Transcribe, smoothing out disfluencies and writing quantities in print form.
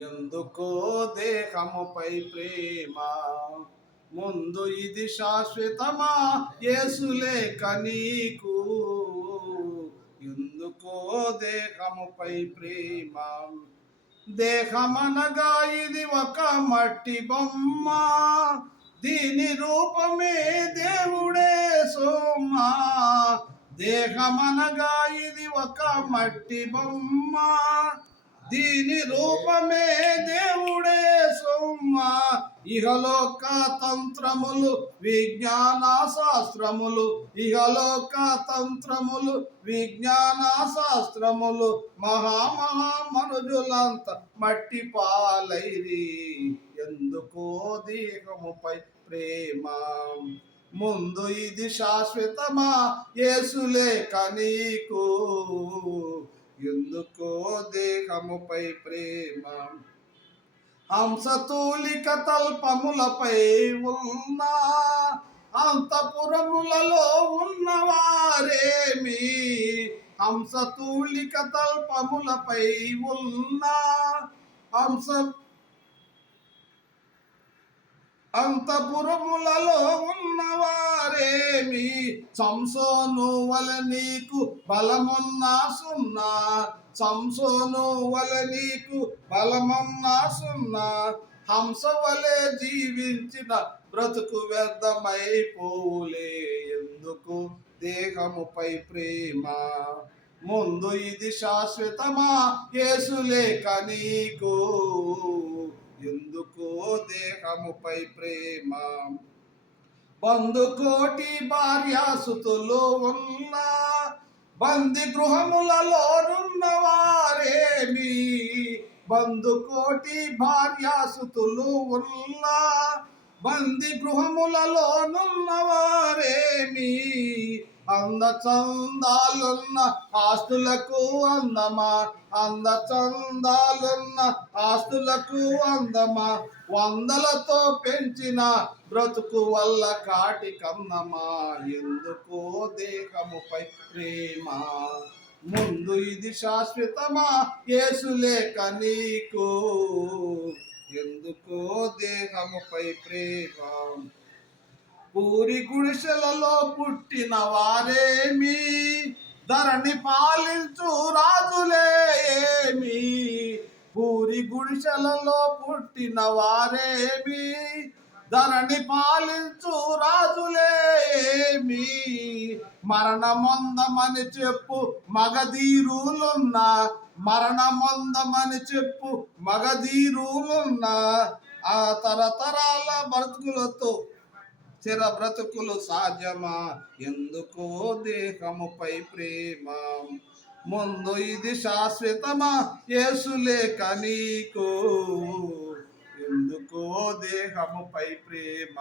ఎందుకో దేహముపై ప్రేమ, ముందు ఇది శాశ్వతమా యేసులేక నీకు. ఎందుకో దేహముపై ప్రేమ, దేహమనగా ఇది ఒక మట్టి బొమ్మ, దీని రూపమే దేవుడే సోమా. దేహమనగా ఇది ఒక మట్టి బొమ్మ, దీని రూపమే దేవుడే సొమ్మ. ఇహలోక తంత్రములు విజ్ఞాన శాస్త్రములు, ఇహలోక తంత్రములు విజ్ఞాన శాస్త్రములు, మనుజులంత మట్టి పాలైరి. ఎందుకో దేహముపై ప్రేమ, ముందు ఇది శాశ్వతమా యేసులేక నీకు. ఎందుకో దేహముపై ప్రేమ, హంసతూలిక తల్పములపై ఉన్న అంతఃపురములలో ఉన్నవారేమి. హంసతూలిక తల్పములపై ఉన్న అంతఃపురములలో ఉన్నవారేమి. సంసోను వలె నీకు బలమున్నా సున్నా, సంసోను వలె నీకు బలమున్నా సున్నా. హంస వలె జీవించిన బ్రతుకు వ్యర్థమైపోలే. ఎందుకు దేహముపై ప్రేమ, ముందు ఇది శాశ్వతమా యేసులేక నీకు. ఎందుకో దేహముపై ప్రేమ, బంధుకోటి భార్యాసుతులు ఉన్న బంది గృహములలో నున్నవారేమి. బంధుకోటి భార్యాసుతులు ఉన్న బంది గృహములలో నున్నవారేమి. అందచందాలున్న ఆస్తులకు అందమా, అందచందాలున్న ఆస్తులకు అందమా. వందలతో పెంచిన బ్రతుకు వల్ల కాటి కన్నమా. ఎందుకో దేహముపై ప్రేమ, ముందు ఇది శాశ్వతమా యేసులేక నీకు. ఎందుకో దేహముపై ప్రేమ, పూరి గుడిసెలలో పుట్టిన వారేమి, ధరణి పాలించు రాజులేమి. పూరి గుడిసెలలో పుట్టిన వారేమి, ధరణి పాలించు రాజులేమి. మరణమొందమని చెప్పు మగధీరులున్నా, మరణమొందమని చెప్పు మగధీరులున్నా. ఆ తరతరాల బ్రతుకులతో చిర బ్రతుకులు సాధ్యమా. ఎందుకో దేహముపై ప్రేమ, ముందు ఇది శాశ్వతమా యేసులేక నీకు. ఎందుకో దేహముపై ప్రేమ.